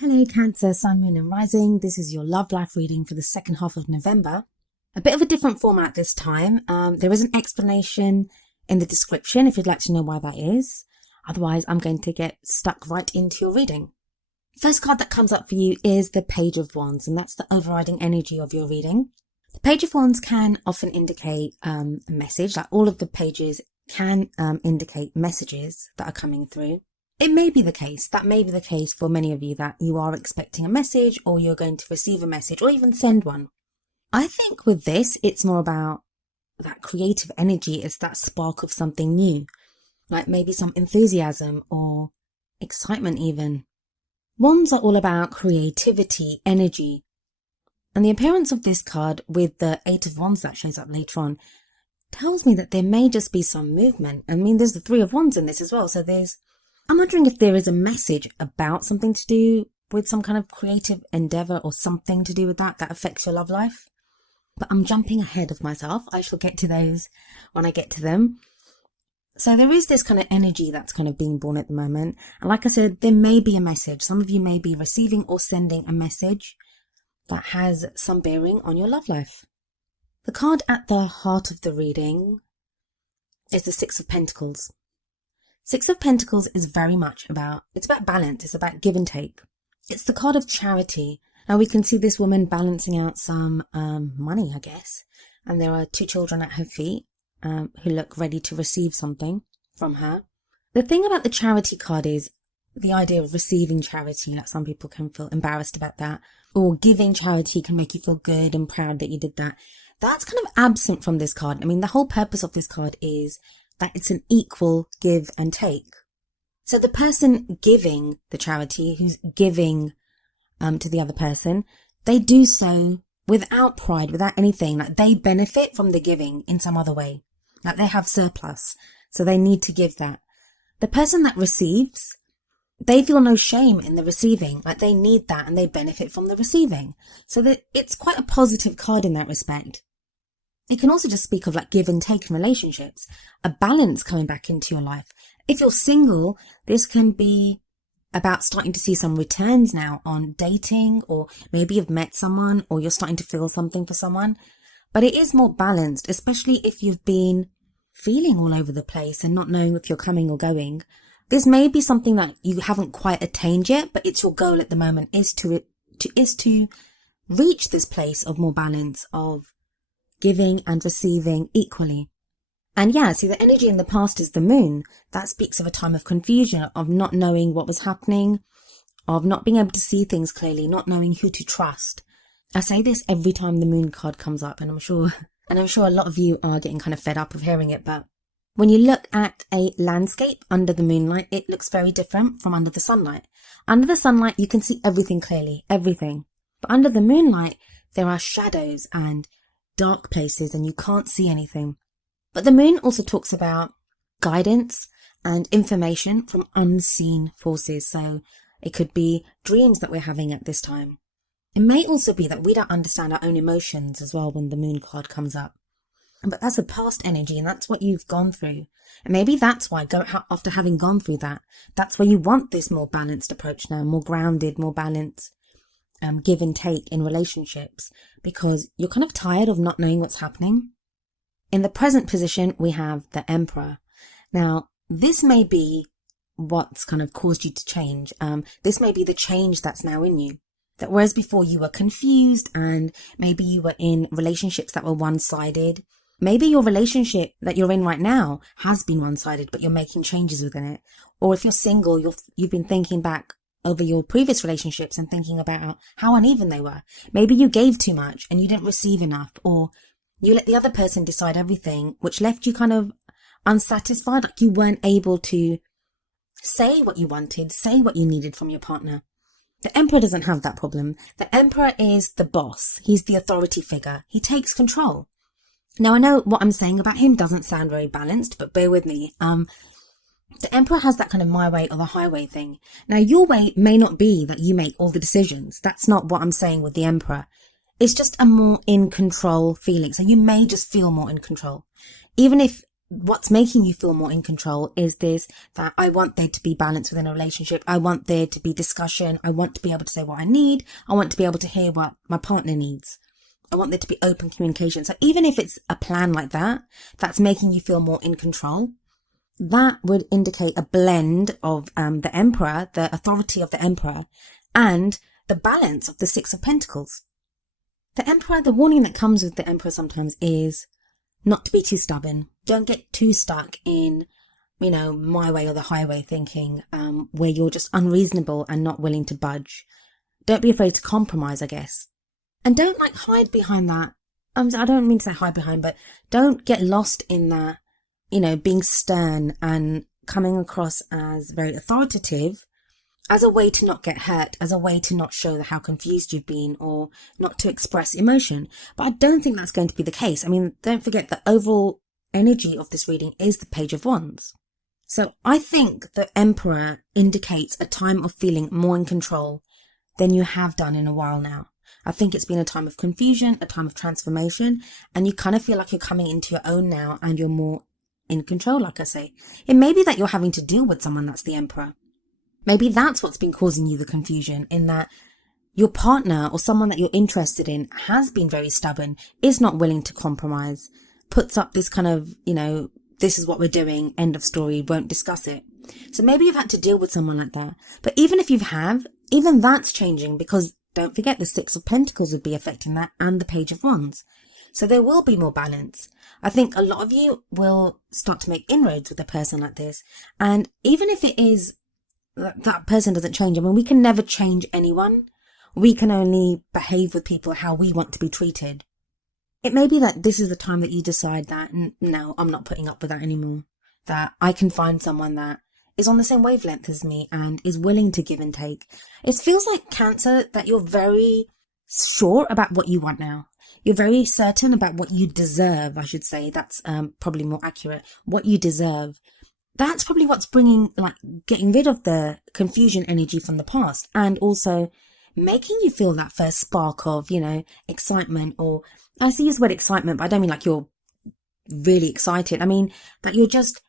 Hello Cancer, Sun, Moon and Rising. This is your love life reading for the second half of November. A bit of a different format this time. There is an explanation in the description if you'd like to know why that is. Otherwise, I'm going to get stuck right into your reading. First card that comes up for you is the Page of Wands, and that's the overriding energy of your reading. The Page of Wands can often indicate a message, like all of the pages can indicate messages that are coming through. It may be the case, that may be the case for many of you, that you are expecting a message or you're going to receive a message or even send one. I think with this, it's more about that creative energy. It's that spark of something new, like maybe some enthusiasm or excitement even. Wands are all about creativity, energy. And the appearance of this card with the Eight of Wands that shows up later on tells me that there may just be some movement. I mean, there's the Three of Wands in this as well, so I'm wondering if there is a message about something to do with some kind of creative endeavor or something to do with that affects your love life. But I'm jumping ahead of myself. I shall get to those when I get to them. So there is this kind of energy that's kind of being born at the moment. And like I said, there may be a message. Some of you may be receiving or sending a message that has some bearing on your love life. The card at the heart of the reading is the Six of Pentacles. Six of Pentacles is very much about balance. It's about give and take. It's the card of charity. Now we can see this woman balancing out some money, I guess. And there are two children at her feet who look ready to receive something from her. The thing about the charity card is the idea of receiving charity. Like some people can feel embarrassed about that. Or giving charity can make you feel good and proud that you did that. That's kind of absent from this card. I mean, the whole purpose of this card is that it's an equal give and take. So the person giving the charity, who's giving to the other person, they do so without pride, without anything. Like they benefit from the giving in some other way. Like they have surplus, so they need to give that. The person that receives, they feel no shame in the receiving. Like they need that and they benefit from the receiving. So that it's quite a positive card in that respect. It can also just speak of like give and take in relationships, a balance coming back into your life. If you're single, this can be about starting to see some returns now on dating, or maybe you've met someone or you're starting to feel something for someone. But it is more balanced, especially if you've been feeling all over the place and not knowing if you're coming or going. This may be something that you haven't quite attained yet, but it's your goal at the moment is to reach this place of more balance, of giving and receiving equally. And yeah, see, the energy in the past is the moon. That speaks of a time of confusion, of not knowing what was happening, of not being able to see things clearly, not knowing who to trust. I say this every time the moon card comes up, and I'm sure a lot of you are getting kind of fed up of hearing it, but when you look at a landscape under the moonlight, it looks very different from under the sunlight. Under the sunlight, you can see everything clearly, everything. But under the moonlight, there are shadows and dark places and you can't see anything. But the moon also talks about guidance and information from unseen forces. So it could be dreams that we're having at this time. It may also be that we don't understand our own emotions as well when the moon card comes up. But that's a past energy and that's what you've gone through. And maybe that's why after having gone through that, that's why you want this more balanced approach now, more grounded, more balanced. Give and take in relationships, because you're kind of tired of not knowing what's happening. In the present position, we have the Emperor. Now, this may be what's kind of caused you to change. This may be the change that's now in you. That whereas before you were confused and maybe you were in relationships that were one-sided, maybe your relationship that you're in right now has been one-sided, but you're making changes within it. Or if you're single, you've been thinking back over your previous relationships and thinking about how uneven they were. Maybe you gave too much and you didn't receive enough, or you let the other person decide everything, which left you kind of unsatisfied, like you weren't able to say what you wanted, say what you needed from your partner. The Emperor doesn't have that problem. The Emperor is the boss. He's the authority figure. He takes control. Now, I know what I'm saying about him doesn't sound very balanced, but bear with me. The Emperor has that kind of my way or the highway thing. Now, your way may not be that you make all the decisions. That's not what I'm saying with the Emperor. It's just a more in control feeling. So you may just feel more in control. Even if what's making you feel more in control is this, that I want there to be balance within a relationship. I want there to be discussion. I want to be able to say what I need. I want to be able to hear what my partner needs. I want there to be open communication. So even if it's a plan like that, that's making you feel more in control, that would indicate a blend of the Emperor, the authority of the Emperor, and the balance of the Six of Pentacles. The Emperor, the warning that comes with the Emperor sometimes is not to be too stubborn. Don't get too stuck in, my way or the highway thinking, where you're just unreasonable and not willing to budge. Don't be afraid to compromise, I guess. And don't hide behind that. I don't mean to say hide behind, but don't get lost in that, being stern and coming across as very authoritative as a way to not get hurt, as a way to not show how confused you've been or not to express emotion. But I don't think that's going to be the case. Don't forget the overall energy of this reading is the Page of Wands. So I think the Emperor indicates a time of feeling more in control than you have done in a while now. I think it's been a time of confusion, a time of transformation, and you kind of feel like you're coming into your own now and you're more in control, like I say. It may be that you're having to deal with someone that's the Emperor. Maybe that's what's been causing you the confusion, in that your partner or someone that you're interested in has been very stubborn, is not willing to compromise, puts up this kind of, this is what we're doing, end of story, won't discuss it. So maybe you've had to deal with someone like that. But even if you have, even that's changing, because don't forget the Six of Pentacles would be affecting that, and the Page of Wands. So there will be more balance. I think a lot of you will start to make inroads with a person like this. And even if it is that person doesn't change, we can never change anyone. We can only behave with people how we want to be treated. It may be that this is the time that you decide that, no, I'm not putting up with that anymore. That I can find someone that is on the same wavelength as me and is willing to give and take. It feels like, Cancer, that you're very sure about what you want now. You're very certain about what you deserve, I should say. That's probably more accurate. What you deserve. That's probably what's getting rid of the confusion energy from the past, and also making you feel that first spark of, excitement. Or I see this word excitement, but I don't mean like you're really excited. I mean that you're just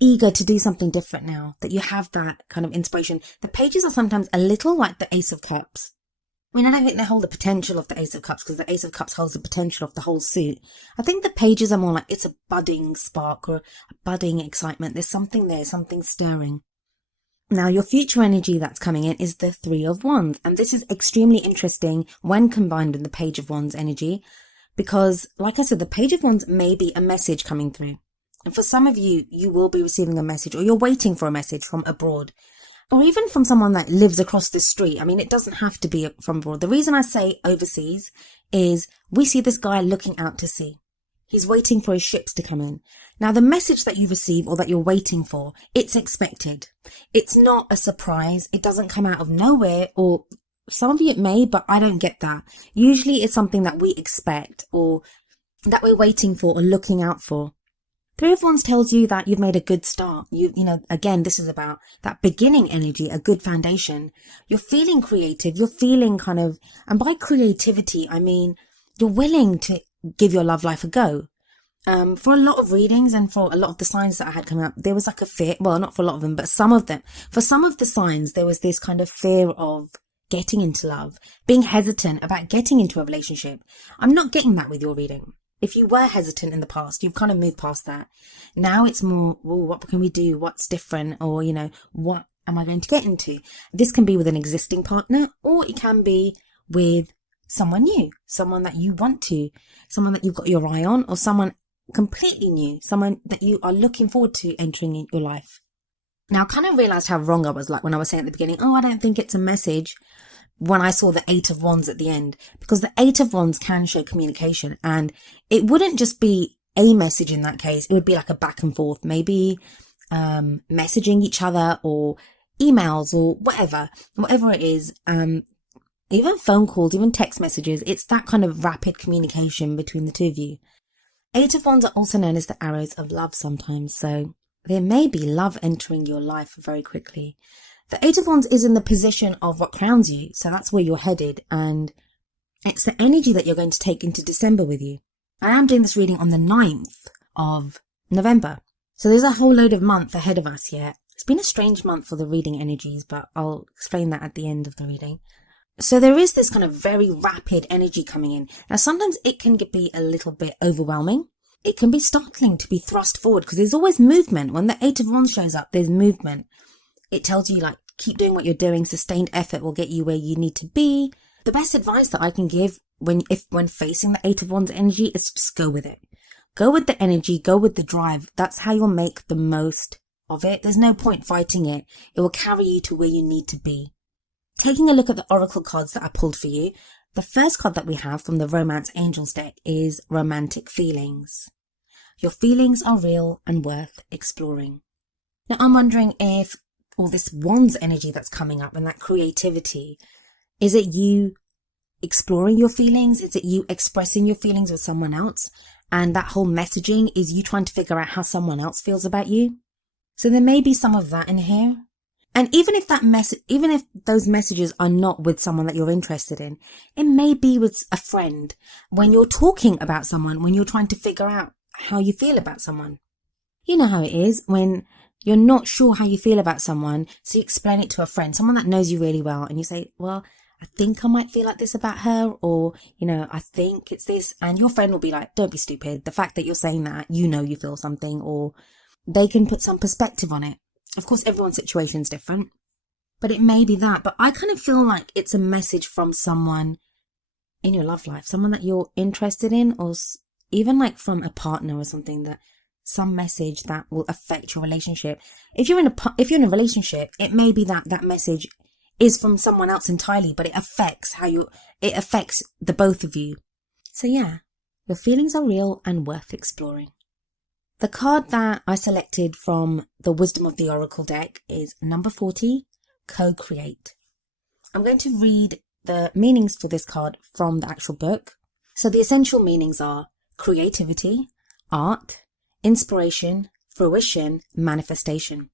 eager to do something different now, that you have that kind of inspiration. The pages are sometimes a little like the Ace of Cups. I don't think they hold the potential of the Ace of Cups, because the Ace of Cups holds the potential of the whole suit. I think the pages are more like it's a budding spark or a budding excitement. There's something there, something stirring. Now, your future energy that's coming in is the Three of Wands. And this is extremely interesting when combined with the Page of Wands energy, because, like I said, the Page of Wands may be a message coming through. And for some of you, you will be receiving a message, or you're waiting for a message from abroad, or even from someone that lives across the street. It doesn't have to be from abroad. The reason I say overseas is we see this guy looking out to sea. He's waiting for his ships to come in. Now, the message that you receive or that you're waiting for, it's expected. It's not a surprise. It doesn't come out of nowhere, or some of you it may, but I don't get that. Usually it's something that we expect or that we're waiting for or looking out for. Three of Wands tells you that you've made a good start. Again, this is about that beginning energy, a good foundation. You're feeling creative. You're feeling and by creativity, I mean, you're willing to give your love life a go. For a lot of readings and for a lot of the signs that I had coming up, there was like a fear. Well, not for a lot of them, but some of them. For some of the signs, there was this kind of fear of getting into love, being hesitant about getting into a relationship. I'm not getting that with your reading. If you were hesitant in the past, you've kind of moved past that. Now it's more, what can we do? What's different? Or, what am I going to get into? This can be with an existing partner, or it can be with someone new, someone that you want to, someone that you've got your eye on, or someone completely new, someone that you are looking forward to entering in your life. Now, I kind of realized how wrong I was, when I was saying at the beginning, I don't think it's a message, when I saw the Eight of Wands at the end, because the Eight of Wands can show communication, and it wouldn't just be a message in that case. It would be like a back and forth, maybe messaging each other or emails or whatever it is, even phone calls, even text messages. It's that kind of rapid communication between the two of you. Eight of Wands are also known as the arrows of love sometimes, so there may be love entering your life very quickly. The Eight of Wands is in the position of what crowns you, so that's where you're headed, and it's the energy that you're going to take into December with you. I am doing this reading on the 9th of November, So there's a whole load of month ahead of us yet. It's been a strange month for the reading energies, but I'll explain that at the end of the reading. So there is this kind of very rapid energy coming in. Now sometimes it can be a little bit overwhelming. It can be startling to be thrust forward because there's always movement. When the Eight of Wands shows up, there's movement. It tells you like, keep doing what you're doing. Sustained effort will get you where you need to be. The best advice that I can give when facing the Eight of Wands energy is just go with it. Go with the energy, go with the drive. That's how you'll make the most of it. There's no point fighting it. It will carry you to where you need to be. Taking a look at the oracle cards that I pulled for you, the first card that we have from the Romance Angels deck is Romantic Feelings. Your feelings are real and worth exploring. Now I'm wondering if all this Wands energy that's coming up and that creativity, is it you exploring your feelings? Is it you expressing your feelings with someone else? And that whole messaging is you trying to figure out how someone else feels about you? So there may be some of that in here. And even if those messages are not with someone that you're interested in, it may be with a friend. When you're talking about someone, when you're trying to figure out how you feel about someone. You know how it is when you're not sure how you feel about someone, so you explain it to a friend, someone that knows you really well, and you say, well, I think I might feel like this about her, or, I think it's this. And your friend will be like, don't be stupid. The fact that you're saying that, you feel something, or they can put some perspective on it. Of course, everyone's situation is different, but it may be that. But I kind of feel like it's a message from someone in your love life, someone that you're interested in, or even like from a partner or something, that some message that will affect your relationship. If you're in a relationship, it may be that message is from someone else entirely, but it affects the both of you. So yeah, your feelings are real and worth exploring. The card that I selected from the Wisdom of the Oracle deck is number 40, Co-Create. I'm going to read the meanings for this card from the actual book. So the essential meanings are creativity, art, inspiration, fruition, manifestation.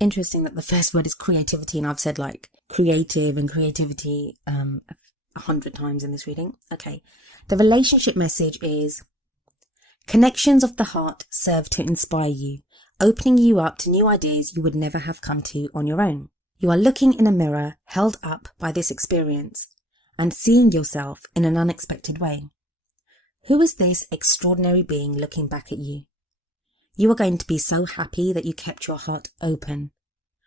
Interesting that the first word is creativity, and I've said like creative and creativity 100 times in this reading. Okay, the relationship message is connections of the heart serve to inspire you, opening you up to new ideas you would never have come to on your own. You are looking in a mirror held up by this experience and seeing yourself in an unexpected way. Who is this extraordinary being looking back at you? You are going to be so happy that you kept your heart open.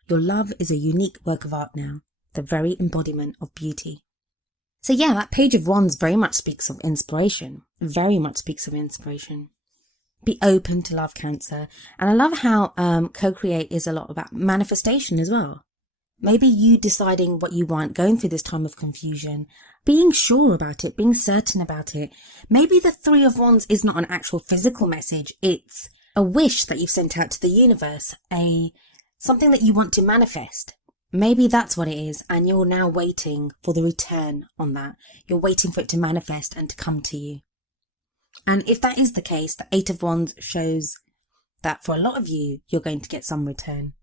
Your love is a unique work of art now, the very embodiment of beauty. So yeah, that Page of Wands very much speaks of inspiration. Very much speaks of inspiration. Be open to love, Cancer. And I love how Co-Create is a lot about manifestation as well. Maybe you deciding what you want, going through this time of confusion, being sure about it, being certain about it. Maybe the Three of Wands is not an actual physical message. It's a wish that you've sent out to the universe, something that you want to manifest. Maybe that's what it is, and you're now waiting for the return on that. You're waiting for it to manifest and to come to you. And if that is the case, the Eight of Wands shows that for a lot of you, you're going to get some return.